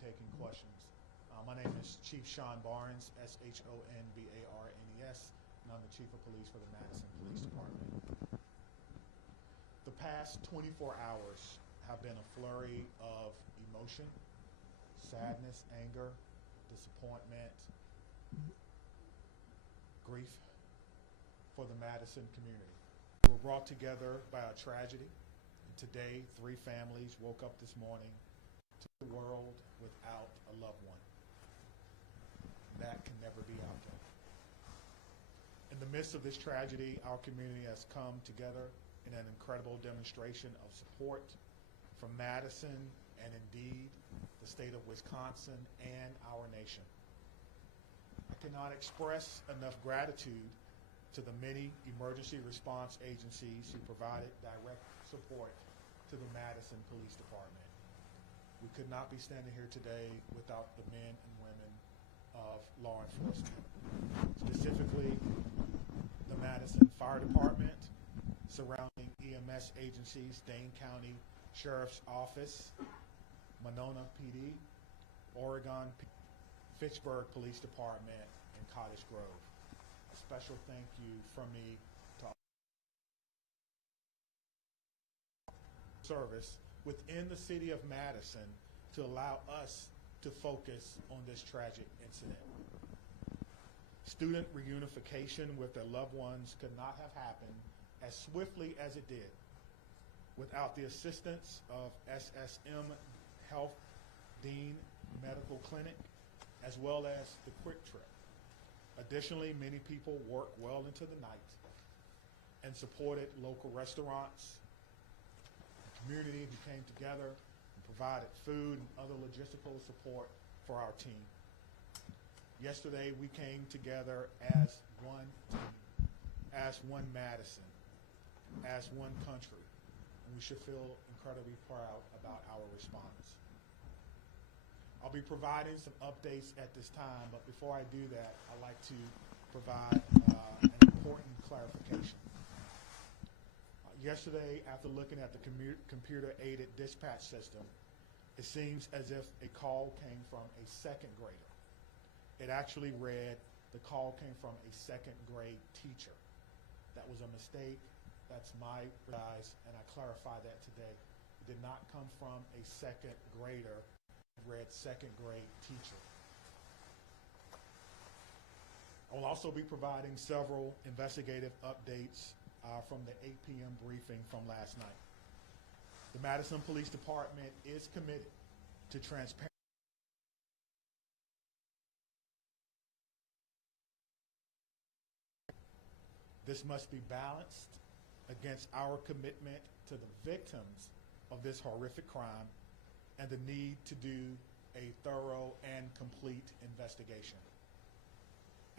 taking questions. My name is Chief Sean Barnes, Shonbarnes, and I'm the Chief of Police for the Madison Police Department. The past 24 hours have been a flurry of emotion, sadness, anger, disappointment, grief for the Madison community. We were brought together by a tragedy. And today, 3 families woke up this morning to the world without a loved one. That can never be outdone. In the midst of this tragedy, our community has come together in an incredible demonstration of support from Madison and indeed the state of Wisconsin and our nation. I cannot express enough gratitude to the many emergency response agencies who provided direct support to the Madison Police Department. We could not be standing here today without the men and women of law enforcement, specifically the Madison Fire Department, surrounding EMS agencies, Dane County Sheriff's Office, Monona PD, Oregon, Fitchburg Police Department, and Cottage Grove. A special thank you from me to service within the city of Madison to allow us to focus on this tragic incident. Student reunification with their loved ones could not have happened as swiftly as it did without the assistance of SSM Health Dean Medical Clinic, as well as the Quick Trip. Additionally, many people worked well into the night and supported local restaurants, the community who came together and provided food and other logistical support for our team. Yesterday, we came together as one team, as one Madison, as one country, and we should feel incredibly proud about our response. I'll be providing some updates at this time, but before I do that, I'd like to provide an important clarification. Yesterday, after looking at the computer-aided dispatch system, it seems as if a call came from a second grader. It actually read the call came from a second grade teacher. That was a mistake. That's my rise, and I clarify that today. It did not come from a second grader. It read second grade teacher. I will also be providing several investigative updates from the 8 p.m. briefing from last night. The Madison Police Department is committed to transparency. This must be balanced against our commitment to the victims of this horrific crime and the need to do a thorough and complete investigation.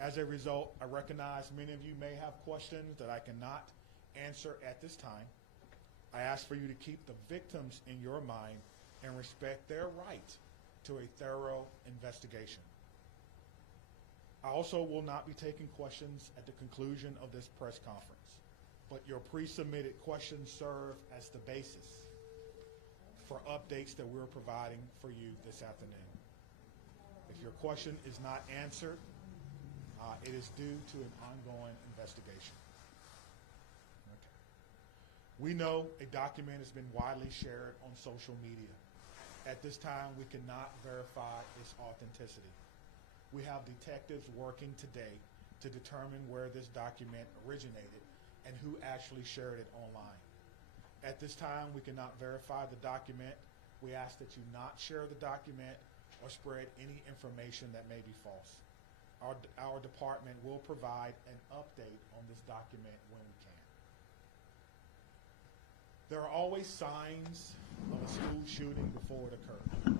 As a result, I recognize many of you may have questions that I cannot answer at this time. I ask for you to keep the victims in your mind and respect their right to a thorough investigation. I also will not be taking questions at the conclusion of this press conference, but your pre-submitted questions serve as the basis for updates that we're providing for you this afternoon. If your question is not answered, it is due to an ongoing investigation. Okay. We know a document has been widely shared on social media. At this time, we cannot verify its authenticity. We have detectives working today to determine where this document originated and who actually shared it online. At this time, we cannot verify the document. We ask that you not share the document or spread any information that may be false. Our department will provide an update on this document when we can. There are always signs of a school shooting before it occurs.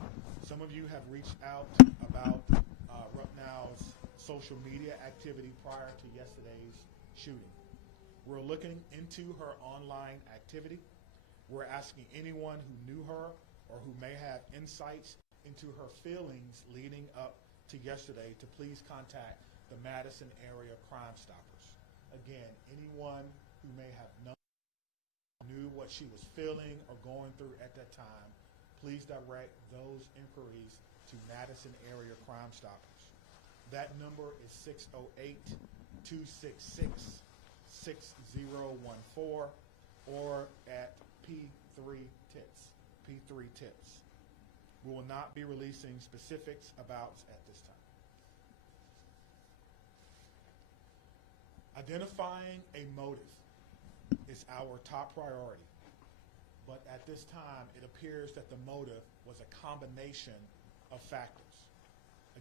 Some of you have reached out about Rucknow's social media activity prior to yesterday's shooting. We're looking into her online activity. We're asking anyone who knew her or who may have insights into her feelings leading up to yesterday to please contact the Madison Area Crime Stoppers. Again, anyone who may have knew what she was feeling or going through at that time, please direct those inquiries to Madison area Crime Stoppers. That number is 608-266-6014 or at P3 Tips. We will not be releasing specifics about at this time. Identifying a motive is our top priority, but at this time it appears that the motive was a combination of factors.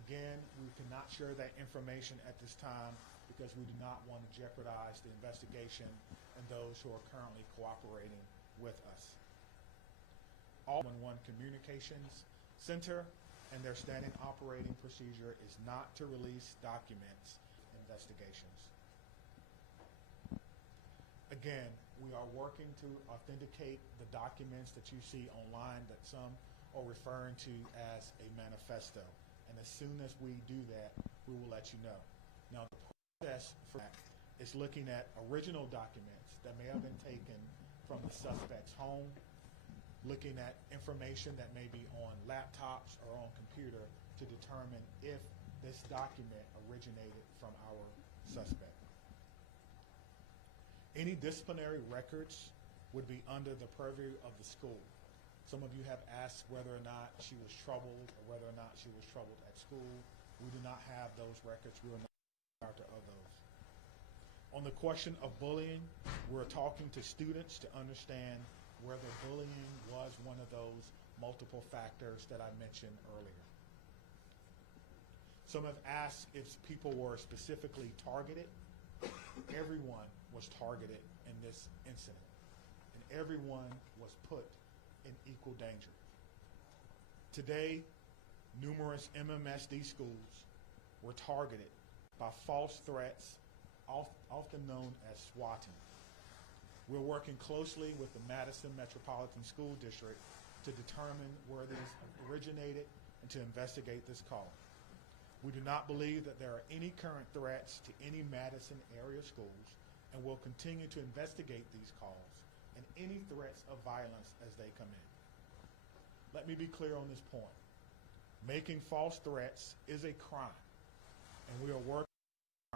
Again, we cannot share that information at this time because we do not want to jeopardize the investigation and those who are currently cooperating with us. All 911 Communications Center and their standing operating procedure is not to release documents in investigations. Again, we are working to authenticate the documents that you see online that some are referring to as a manifesto. And as soon as we do that, we will let you know. Now, the process for that is looking at original documents that may have been taken from the suspect's home, looking at information that may be on laptops or on computer to determine if this document originated from our suspect. Any disciplinary records would be under the purview of the school. Some of you have asked whether or not she was troubled or whether or not she was troubled at school. We do not have those records. We are not required of those. On the question of bullying, we're talking to students to understand whether bullying was one of those multiple factors that I mentioned earlier. Some have asked if people were specifically targeted. Everyone was targeted in this incident, and everyone was put in equal danger. Today, numerous MMSD schools were targeted by false threats, often known as swatting. We're working closely with the Madison Metropolitan School District to determine where this originated and to investigate this call. We do not believe that there are any current threats to any Madison area schools, and will continue to investigate these calls and any threats of violence as they come in. Let me be clear on this point. Making false threats is a crime, and we are working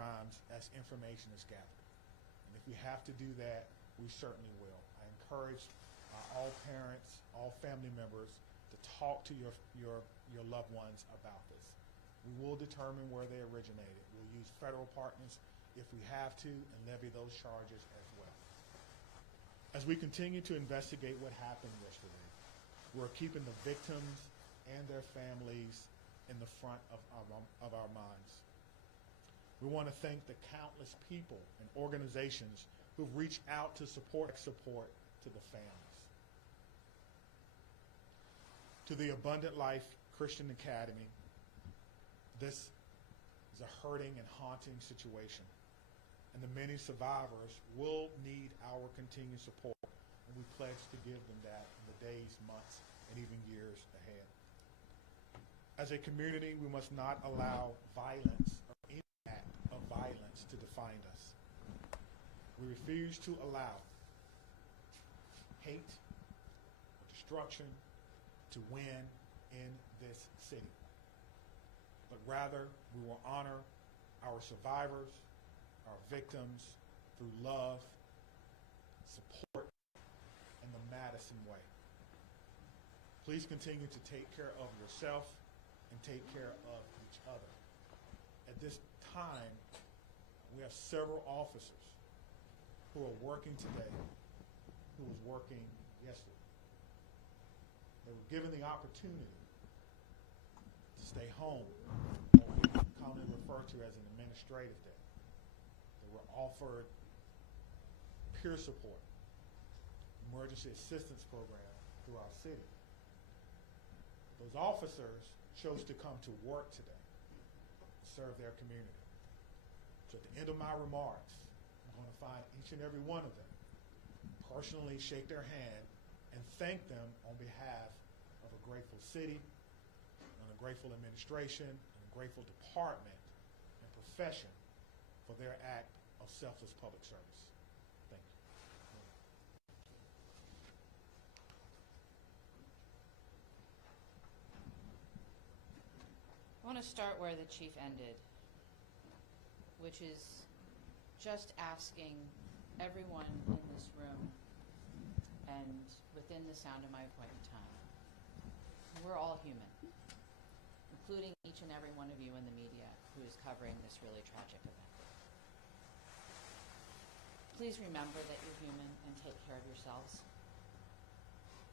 on crimes as information is gathered. And if we have to do that, we certainly will. I encourage all parents, all family members to talk to your loved ones about this. We will determine where they originated. We'll use federal partners if we have to and levy those charges as well. As we continue to investigate what happened yesterday, we're keeping the victims and their families in the front of our minds. We want to thank the countless people and organizations who've reached out to support to the families. To the Abundant Life Christian Academy, this is a hurting and haunting situation, and the many survivors will need our continued support, and we pledge to give them that in the days, months, and even years ahead. As a community, we must not allow violence or any act of violence to define us. We refuse to allow hate or destruction to win in this city. But rather, we will honor our survivors, our victims, through love, support, and the Madison way. Please continue to take care of yourself and take care of each other. At this time, we have several officers who are working today, who was working yesterday. They were given the opportunity to stay home, what we commonly refer to as an administrative day. They were offered peer support, emergency assistance program through our city. Those officers chose to come to work today to serve their community. So at the end of my remarks, I'm going to find each and every one of them, personally shake their hand, and thank them on behalf of a grateful city, and a grateful administration, and a grateful department and profession for their act of selfless public service. Thank you. I want to start where the chief ended, which is just asking everyone in this room and within the sound of my appointed time. We're all human, including each and every one of you in the media who is covering this really tragic event. Please remember that you're human and take care of yourselves.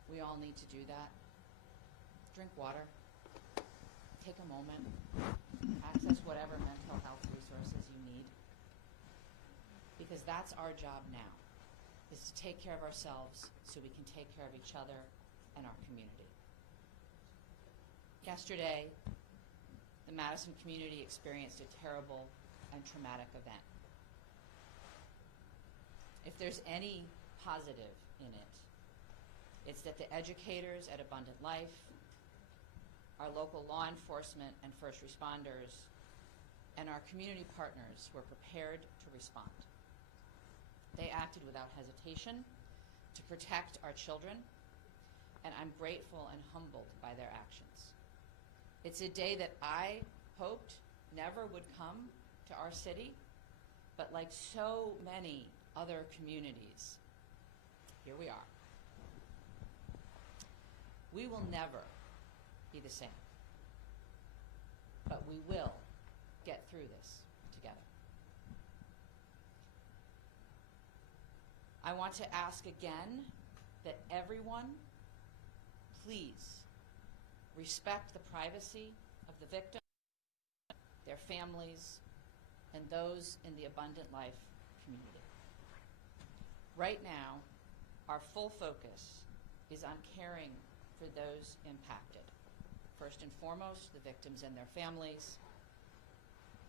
We all need to do that. Drink water. Take a moment. Access whatever mental health resources you need. Because that's our job now, is to take care of ourselves so we can take care of each other and our community. Yesterday, the Madison community experienced a terrible and traumatic event. If there's any positive in it, it's that the educators at Abundant Life, our local law enforcement and first responders, and our community partners were prepared to respond. They acted without hesitation to protect our children, and I'm grateful and humbled by their actions. It's a day that I hoped never would come to our city, but like so many other communities, here we are. We will never be the same, but we will get through this together. I want to ask again that everyone, please respect the privacy of the victim, their families, and those in the Abundant Life community. Right now, our full focus is on caring for those impacted. First and foremost, the victims and their families,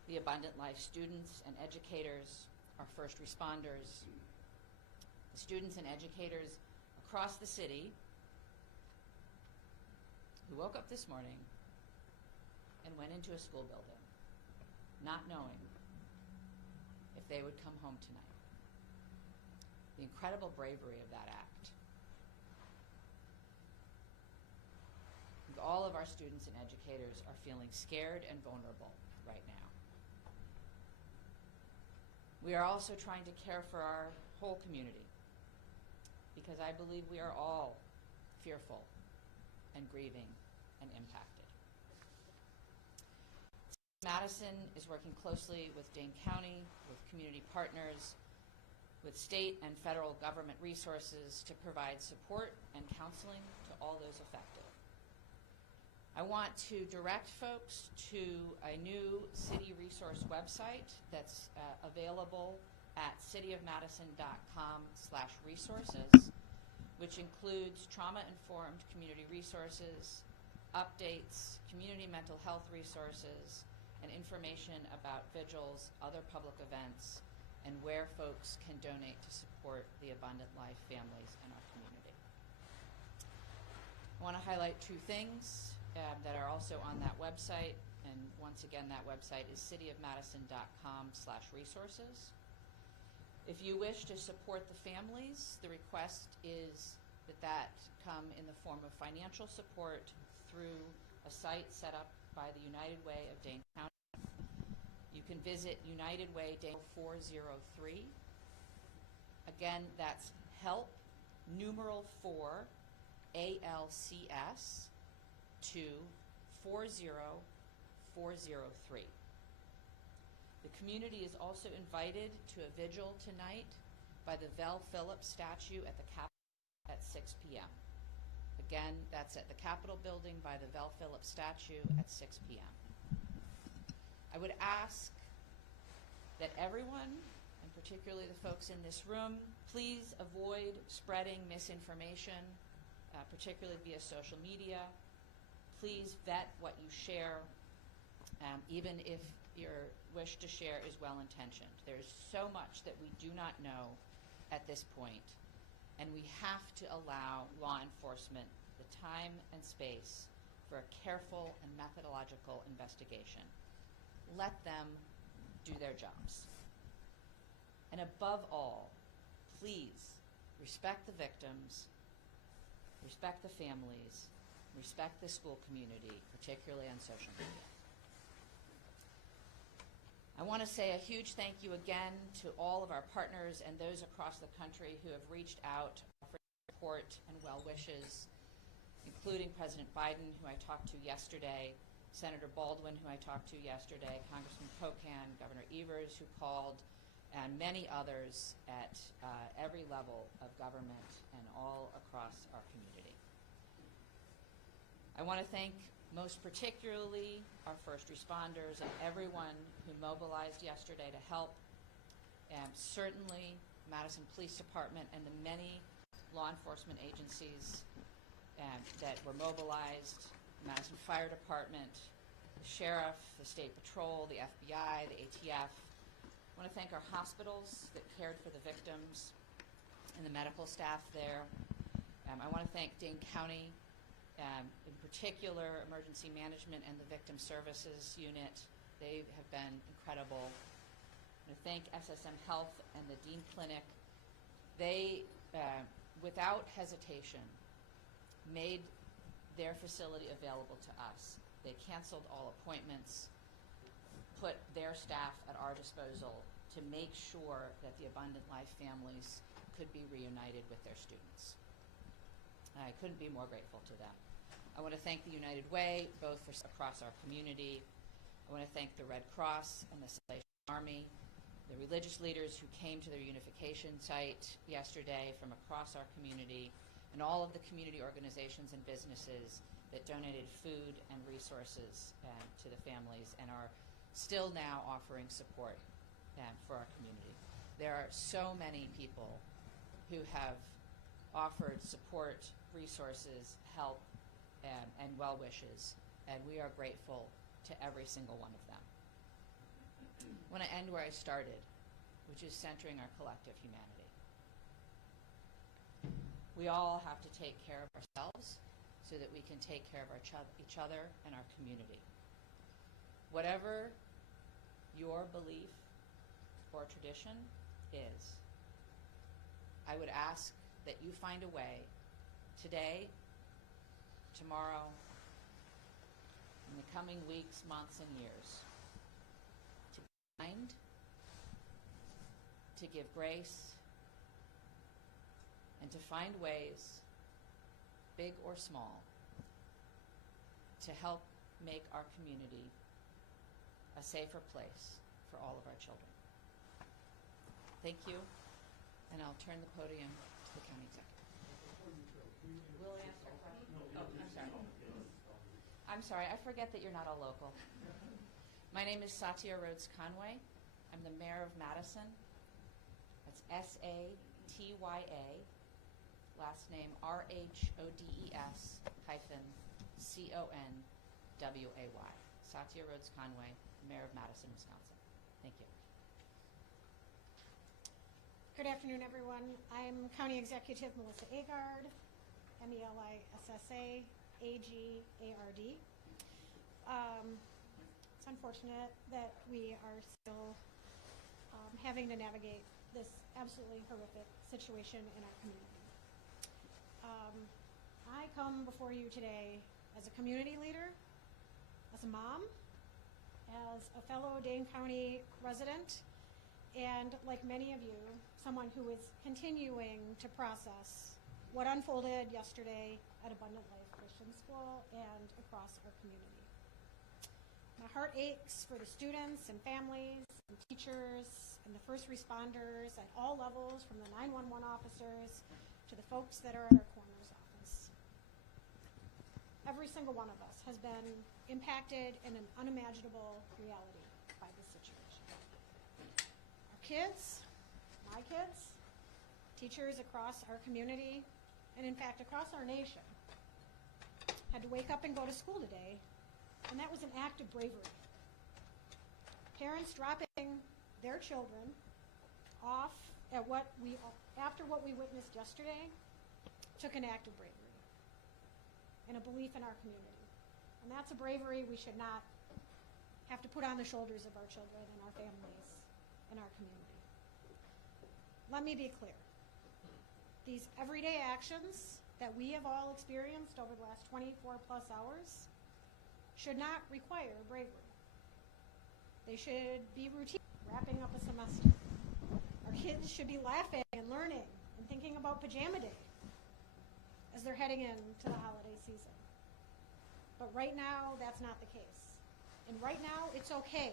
the Abundant Life students and educators, our first responders, the students and educators across the city who woke up this morning and went into a school building not knowing if they would come home tonight. The incredible bravery of that act. All of our students and educators are feeling scared and vulnerable right now. We are also trying to care for our whole community because I believe we are all fearful and grieving and impacted. Madison is working closely with Dane County, with community partners, with state and federal government resources to provide support and counseling to all those affected. I want to direct folks to a new city resource website that's available at cityofmadison.com/resources, which includes trauma-informed community resources, updates, community mental health resources, and information about vigils, other public events, and where folks can donate to support the Abundant Life families in our community. I want to highlight two things that are also on that website, and once again, that website is cityofmadison.com/resources. If you wish to support the families, the request is that come in the form of financial support through a site set up by the United Way of Dane County. You can visit United Way Dane 403. Again, that's help, numeral 4, ALCS, to 40403. The community is also invited to a vigil tonight by the Vel Phillips statue at the Capitol at 6 p.m. Again, that's at the Capitol building by the Vel Phillips statue at 6 p.m. I would ask that everyone, and particularly the folks in this room, please avoid spreading misinformation, particularly via social media. Please vet what you share, even if your wish to share is well-intentioned. There's so much that we do not know at this point, and we have to allow law enforcement the time and space for a careful and methodological investigation. Let them do their jobs. And above all, please respect the victims, respect the families, respect the school community, particularly on social media. I want to say a huge thank you again to all of our partners and those across the country who have reached out for support and well wishes, including President Biden, who I talked to yesterday, Senator Baldwin, who I talked to yesterday, Congressman Pocan, Governor Evers, who called, and many others at every level of government and all across our community. I want to thank most particularly our first responders and everyone who mobilized yesterday to help. Certainly Madison Police Department and the many law enforcement agencies that were mobilized, the Madison Fire Department, the Sheriff, the State Patrol, the FBI, the ATF. I want to thank our hospitals that cared for the victims and the medical staff there. I want to thank Dane County, in particular Emergency Management and the Victim Services Unit. They have been incredible. I want to thank SSM Health and the Dean Clinic. They, without hesitation, made their facility available to us. They canceled all appointments, put their staff at our disposal to make sure that the Abundant Life families could be reunited with their students. I couldn't be more grateful to them. I want to thank the United Way, both across our community. I want to thank the Red Cross and the Salvation Army, the religious leaders who came to their unification site yesterday from across our community, and all of the community organizations and businesses that donated food and resources to the families and are still now offering support for our community. There are so many people who have offered support, resources, help, and well wishes, and we are grateful to every single one of them. I want to end where I started, which is centering our collective humanity. We all have to take care of ourselves so that we can take care of each other and our community. Whatever your belief or tradition is, I would ask that you find a way today, tomorrow, in the coming weeks, months, and years, to be kind, to give grace, and to find ways, big or small, to help make our community a safer place for all of our children. Thank you, and I'll turn the podium to the county executive. Will answer questions. Oh, I'm sorry. I'm sorry, I forget that you're not a local. My name is Satya Rhodes Conway. I'm the mayor of Madison. That's S-A-T-Y-A, last name R-H-O-D-E-S -C-O-N-W-A-Y. Satya Rhodes Conway, mayor of Madison, Wisconsin. Thank you. Good afternoon, everyone. I'm County Executive Melissa Agard, M-E-L-I-S-S-A, A-G-A-R-D. It's unfortunate that we are still having to navigate this absolutely horrific situation in our community. I come before you today as a community leader, as a mom, as a fellow Dane County resident, and like many of you, someone who is continuing to process what unfolded yesterday at Abundant Life Christian School and across our community. My heart aches for the students and families and teachers and the first responders at all levels, from the 911 officers to the folks that are at our coroner's office. Every single one of us has been impacted in an unimaginable reality by this situation. Our kids, my kids, teachers across our community, and in fact across our nation, had to wake up and go to school today, and that was an act of bravery. Parents dropping their children off at after what we witnessed yesterday took an act of bravery and a belief in our community. And that's a bravery we should not have to put on the shoulders of our children and our families and our community. Let me be clear. These everyday actions that we have all experienced over the last 24 plus hours should not require bravery. They should be routine, wrapping up a semester. Our kids should be laughing and learning and thinking about pajama day as they're heading into the holiday season. But right now, that's not the case. And right now, it's okay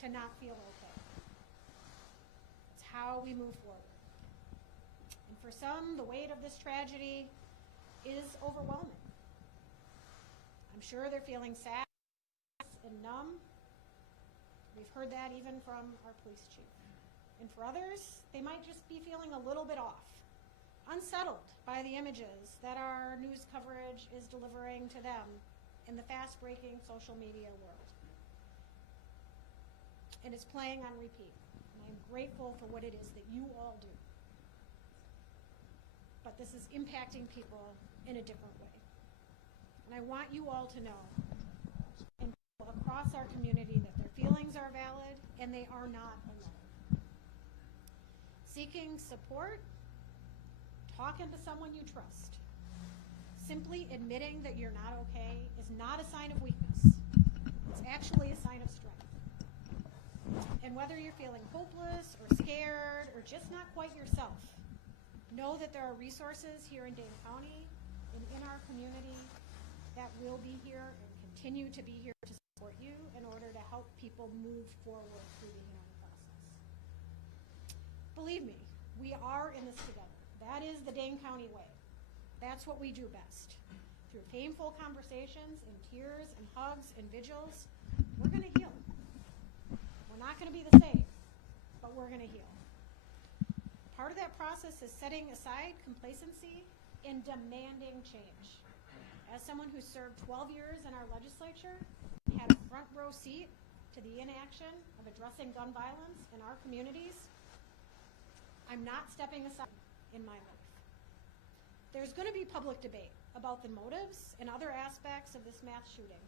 to not feel okay. It's how we move forward. And for some, the weight of this tragedy is overwhelming. I'm sure they're feeling sad and numb. We've heard that even from our police chief. And for others, they might just be feeling a little bit off, unsettled by the images that our news coverage is delivering to them in the fast-breaking social media world. And it's playing on repeat. And I'm grateful for what it is that you all do. But this is impacting people in a different way. And I want you all to know, and people across our community, that their feelings are valid and they are not alone. Seeking support, talking to someone you trust, simply admitting that you're not okay is not a sign of weakness. It's actually a sign of strength. And whether you're feeling hopeless or scared or just not quite yourself, know that there are resources here in Dane County and in our community that will be here and continue to be here to support you in order to help people move forward through the healing process. Believe me, we are in this together. That is the Dane County way. That's what we do best. Through painful conversations and tears and hugs and vigils, we're going to heal. We're not going to be the same, but we're going to heal. Part of that process is setting aside complacency and demanding change. As someone who served 12 years in our legislature, had a front row seat to the inaction of addressing gun violence in our communities, I'm not stepping aside in my life. There's going to be public debate about the motives and other aspects of this mass shooting.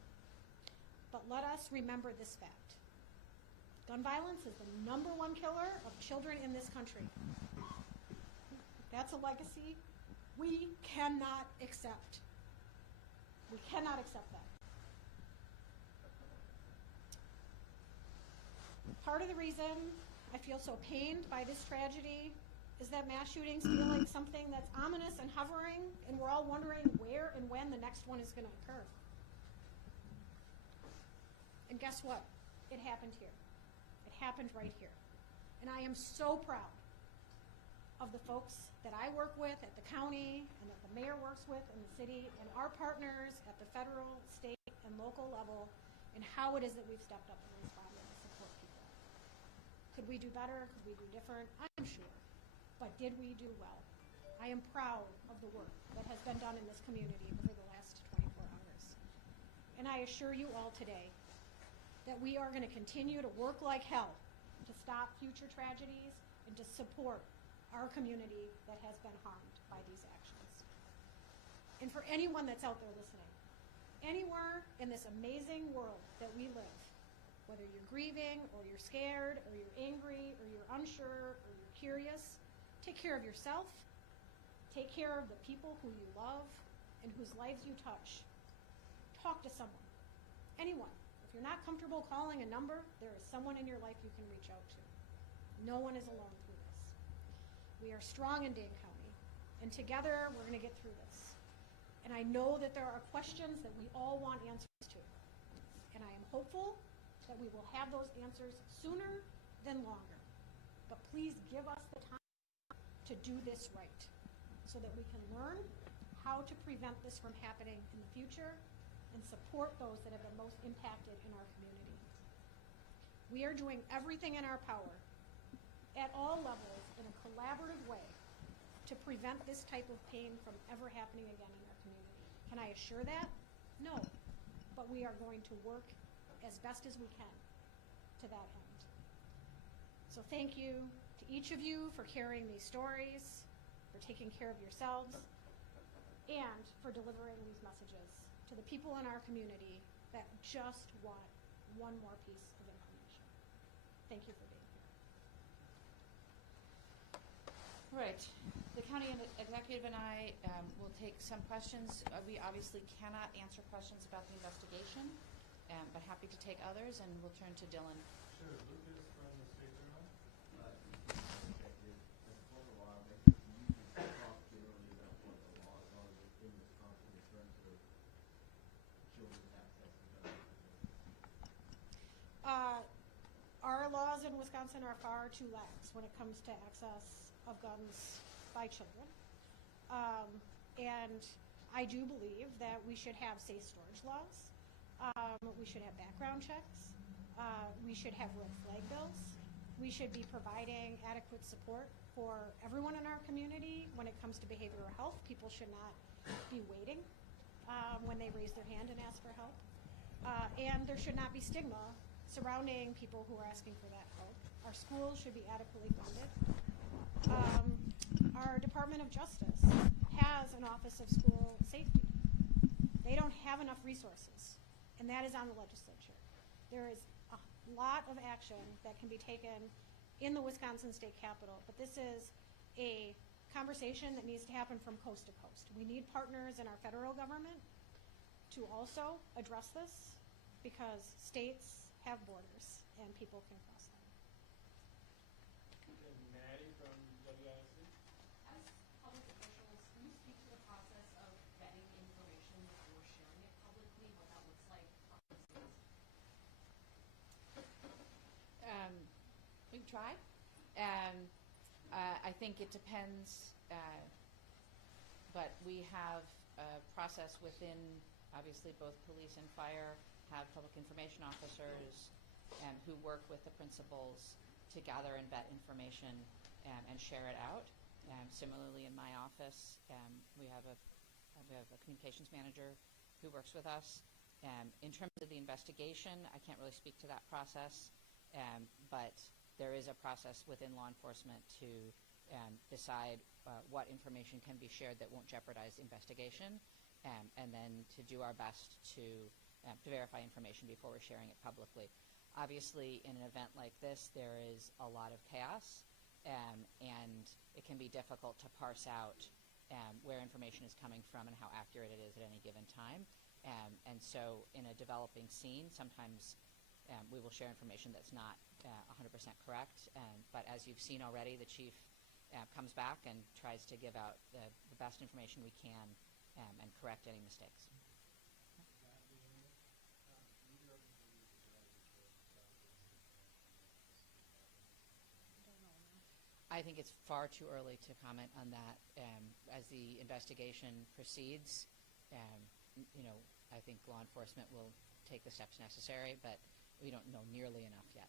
But let us remember this fact. Gun violence is the #1 killer of children in this country. That's a legacy we cannot accept. We cannot accept that. Part of the reason I feel so pained by this tragedy is that mass shootings feel like something that's ominous and hovering, and we're all wondering where and when the next one is going to occur. And guess what? It happened here. It happened right here. And I am so proud of the folks that I work with at the county and that the mayor works with in the city and our partners at the federal, state, and local level, and how it is that we've stepped up and responded to support people. Could we do better? Could we do different? I'm sure. But did we do well? I am proud of the work that has been done in this community over the last 24 hours. And I assure you all today that we are going to continue to work like hell to stop future tragedies and to support our community that has been harmed by these actions. And for anyone that's out there listening, anywhere in this amazing world that we live, whether you're grieving or you're scared or you're angry or you're unsure or you're curious, take care of yourself, take care of the people who you love and whose lives you touch. Talk to someone, anyone. If you're not comfortable calling a number, there is someone in your life you can reach out to. No one is alone through this. We are strong in Dane County, and together we're going to get through this. And I know that there are questions that we all want answers to. And I am hopeful that we will have those answers sooner than longer. But please give us the time to do this right so that we can learn how to prevent this from happening in the future and support those that have been most impacted in our community. We are doing everything in our power at all levels in a collaborative way to prevent this type of pain from ever happening again in our community. Can I assure that? No, but we are going to work as best as we can to that end. So thank you to each of you for carrying these stories, for taking care of yourselves, and for delivering these messages to the people in our community that just want one more piece of information. Thank you for being here. Right. The county executive and I will take some questions. We obviously cannot answer questions about the investigation, but happy happy to take others, and we'll turn to Dylan. Sure, Lucas from the State Journal. As former lawmaker, can you just talk generally about what the laws are in Wisconsin in terms of children's access to guns? Our laws in Wisconsin are far too lax when it comes to access of guns by children. And I do believe that we should have safe storage laws. We should have background checks. We should have red flag bills. We should be providing adequate support for everyone in our community when it comes to behavioral health. People should not be waiting when they raise their hand and ask for help. And there should not be stigma surrounding people who are asking for that help. Our schools should be adequately funded. Our Department of Justice has an Office of School Safety. They don't have enough resources, and that is on the legislature. There is a lot of action that can be taken in the Wisconsin State Capitol, but this is a conversation that needs to happen from coast to coast. We need partners in our federal government to also address this, because states have borders and people can cross them. And Maddie from WISC. As public officials, can you speak to the process of vetting information before sharing it publicly, what that looks like behind the scenes? We can try. I think it depends, but we have a process within, obviously, both police and fire have public information officers who work with the principals to gather and vet information and share it out. Similarly, in my office, we have a communications manager who works with us. In terms of the investigation, I can't really speak to that process, but there is a process within law enforcement to decide what information can be shared that won't jeopardize investigation, and then to do our best to verify information before we're sharing it publicly. Obviously, in an event like this, there is a lot of chaos, and it can be difficult to parse out where information is coming from and how accurate it is at any given time. And so in a developing scene, sometimes we will share information that's not 100% correct. But as you've seen already, the chief comes back and tries to give out the best information we can and correct any mistakes. I think it's far too early to comment on that. As the investigation proceeds, I think law enforcement will take the steps necessary, but we don't know nearly enough yet.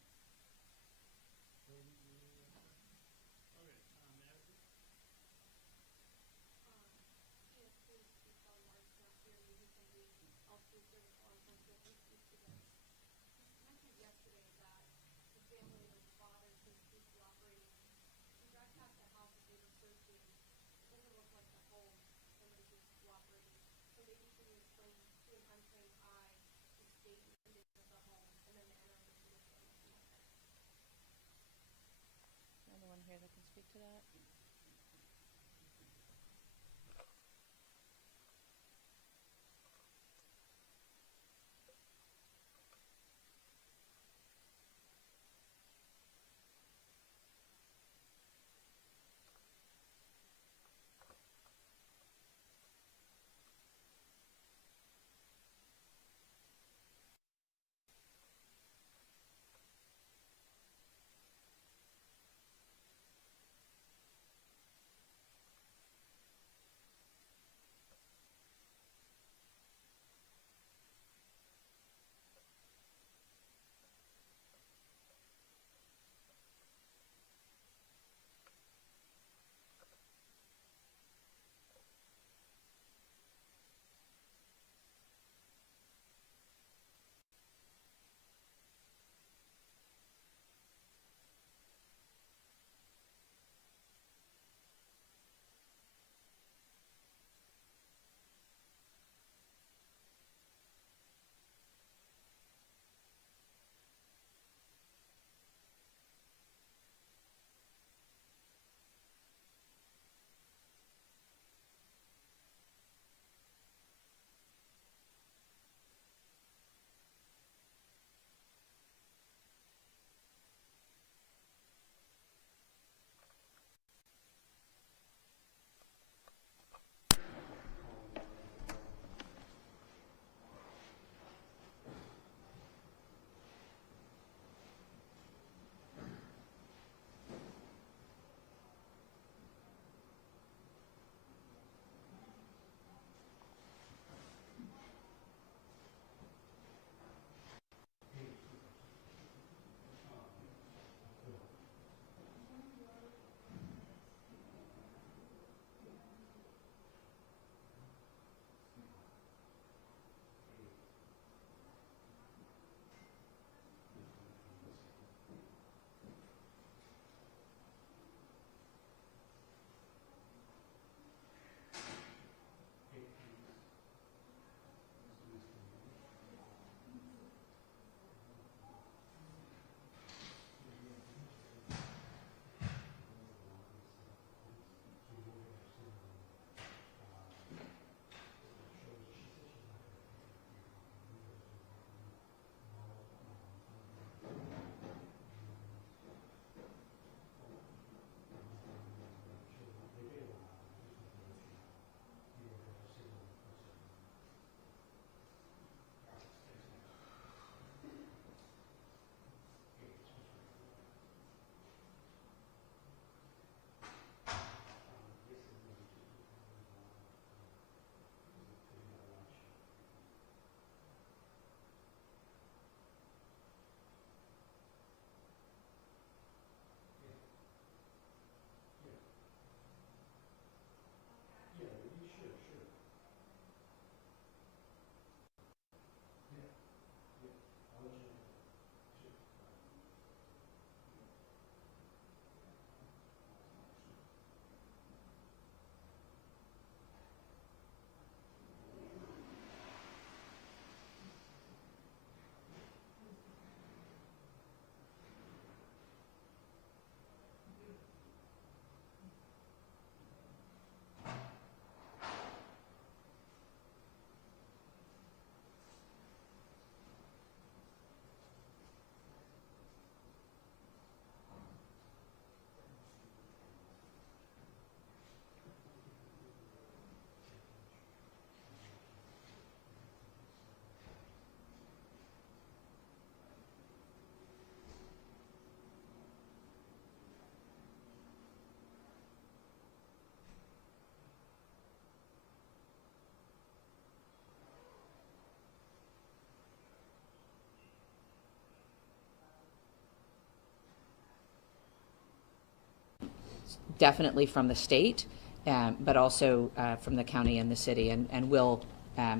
definitely from the state, but also from the county and the city, and will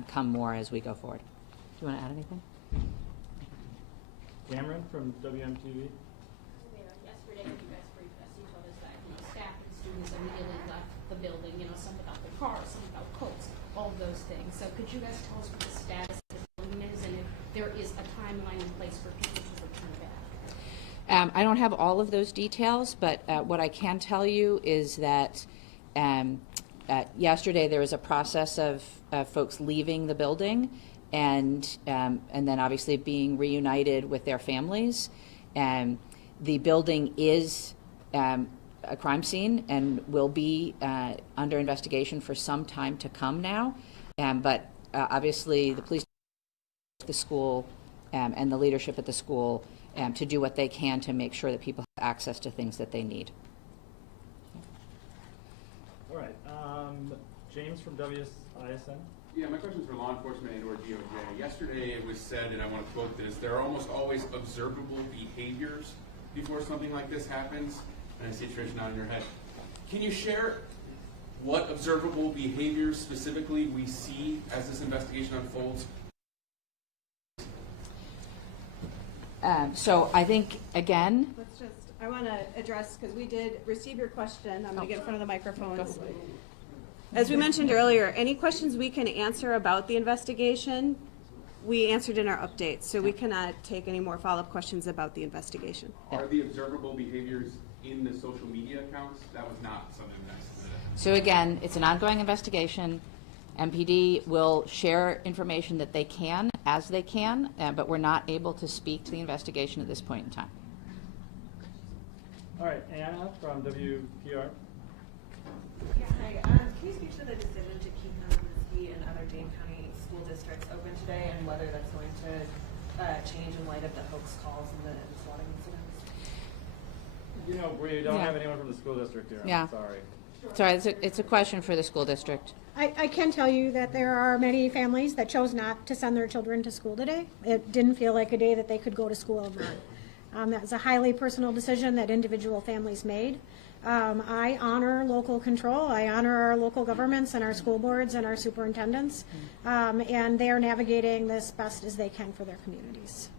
come more as we go forward. Do you want to add anything? Cameron from WMTV. Yesterday, when you guys briefed us, you told us that, staff and students immediately left the building, some got their cars, some got coats, all of those things. So could you guys tell us what the status of the building is, and if there is a timeline in place for people to return back? I don't have all of those details, but what I can tell you is that yesterday there was a process of folks leaving the building and then obviously being reunited with their families. The building is a crime scene and will be under investigation for some time to come now. But obviously the police, the school, and the leadership at the school to do what they can to make sure that people have access to things that they need. All right. James from WISN. Yeah, my question is for law enforcement and or DOJ. Yesterday it was said, and I want to quote this, there are almost always observable behaviors before something like this happens. And I see Trish nodding your head. Can you share what observable behaviors specifically we see as this investigation unfolds? So I think, again, I want to address, because we did receive your question. I'm going to get in front of the microphones. As we mentioned earlier, any questions we can answer about the investigation, we answered in our updates, so we cannot take any more follow-up questions about the investigation. Are the observable behaviors in the social media accounts? That was not something that I submitted. so again, it's an ongoing investigation. MPD will share information that they can as they can, but we're not able to speak to the investigation at this point in time. All right, Anna from WPR. Yeah, hi. Can you speak to the decision to keep Madison and other Dane County school districts open today, and whether that's going to change in light of the hoax calls and the swatting incidents? We don't Yeah. have anyone from the school district here. Yeah. I'm sorry. Sorry, it's a question for the school district. I can tell you that there are many families that chose not to send their children to school today. It didn't feel like a day that they could go to school or not. That was a highly personal decision that individual families made. I honor local control. I honor our local governments and our school boards and our superintendents, and they are navigating this best as they can for their communities.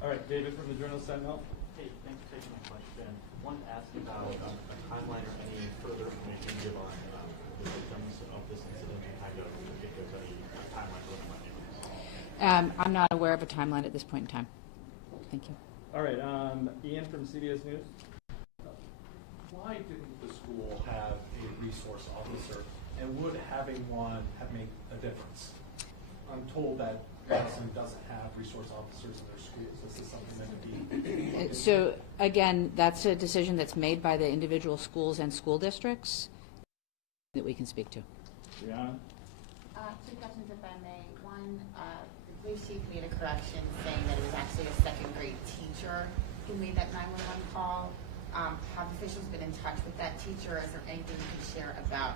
All right, David from the Journal Sentinel. Hey, thanks for taking my question. Wanted to ask about a timeline or any further information you give on the victims of this incident and kind of if there's any timeline for what might be. I'm not aware of a timeline at this point in time. Thank you. All right, Ian from CBS News. Why didn't the school have a resource officer, and would having one have made a difference? I'm told that Madison doesn't have resource officers in their schools. This is something that would be. So again, that's a decision that's made by the individual schools and school districts that we can speak to. Brianna. Two questions, if I may. One, the police chief made a correction saying that it was actually a second grade teacher who made that 911 call. Have officials been in touch with that teacher? Is there anything you can share about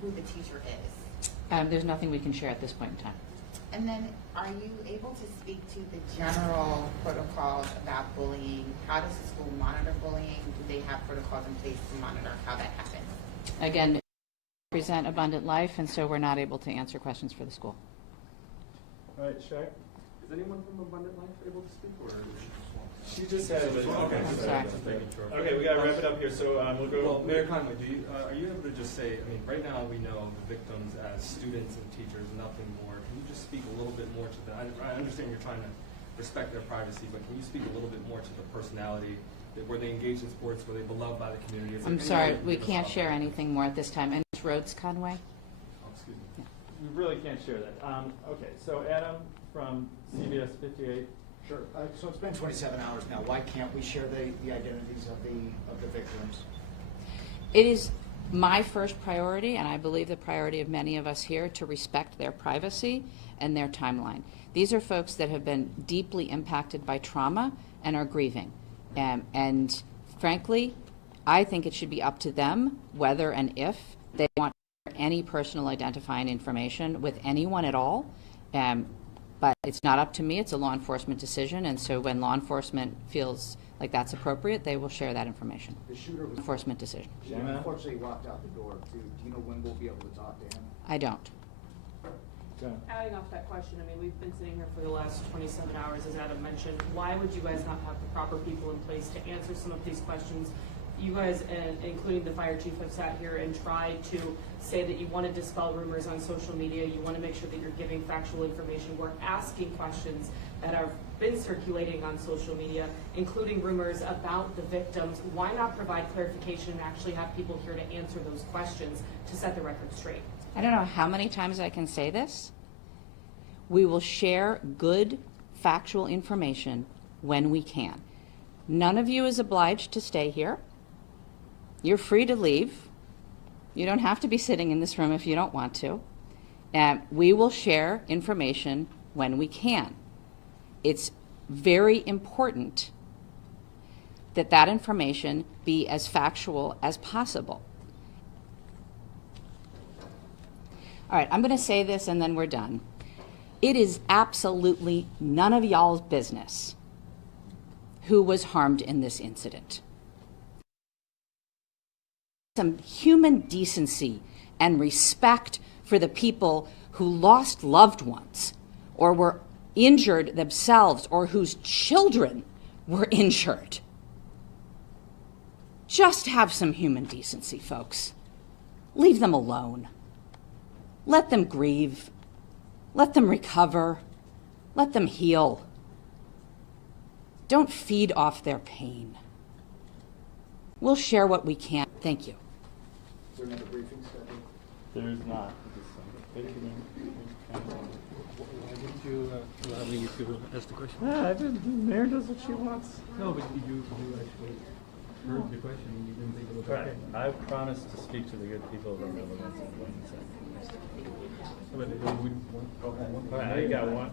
who the teacher is? There's nothing we can share at this point in time. And then, are you able to speak to the general protocols about bullying? How does the school monitor bullying? Do they have protocols in place to monitor how that happens? Again, we present Abundant Life, and so we're not able to answer questions for the school. All right, Shaq. Is anyone from Abundant Life able to speak, or? She just said. Okay. I'm sorry. Okay, we got to wrap it up here. So we'll go. Well, Mayor Conway, are you able to just say? I mean, right now we know the victims as students and teachers, nothing more. Can you just speak a little bit more to that? I understand you're trying to respect their privacy, but can you speak a little bit more to the personality? Were they engaged in sports? Were they beloved by the community? I'm sorry, we can't share anything more at this time. And Ms. Rhodes, Conway? Oh, excuse me. We really can't share that. Okay, so Adam from CBS 58. Sure. So it's been 27 hours now. Why can't we share the identities of the victims? It is my first priority, and I believe the priority of many of us here, to respect their privacy and their timeline. These are folks that have been deeply impacted by trauma and are grieving. And frankly, I think it should be up to them whether and if they want any personal identifying information with anyone at all. But it's not up to me, it's a law enforcement decision, and so when law enforcement feels like that's appropriate, they will share that information. The shooter was Enforcement decision. unfortunately walked out the door too. Do you know when we'll be able to talk to him? I don't. Adding off that question, I mean, we've been sitting here for the last 27 hours, as Adam mentioned. Why would you guys not have the proper people in place to answer some of these questions? You guys, including the fire chief, have sat here and tried to say that you want to dispel rumors on social media. You want to make sure that you're giving factual information. We're asking questions that have been circulating on social media, including rumors about the victims. Why not provide clarification and actually have people here to answer those questions to set the record straight? I don't know how many times I can say this. We will share good factual information when we can. None of you is obliged to stay here. You're free to leave. You don't have to be sitting in this room if you don't want to. We will share information when we can. It's very important that that information be as factual as possible. All right, I'm going to say this and then we're done. It is absolutely none of y'all's business who was harmed in this incident. Some human decency and respect for the people who lost loved ones or were injured themselves or whose children were injured. Just have some human decency, folks. Leave them alone. Let them grieve. Let them recover. Let them heal. Don't feed off their pain. We'll share what we can. Thank you. Is there another briefing scheduled? There is not. Why didn't you allow me to ask the question? I didn't. The mayor does what she wants. No, but you actually heard the question and you didn't think it was Right. okay. I promised to speak to the good people of the Netherlands. But we want to go home. All right, I got one.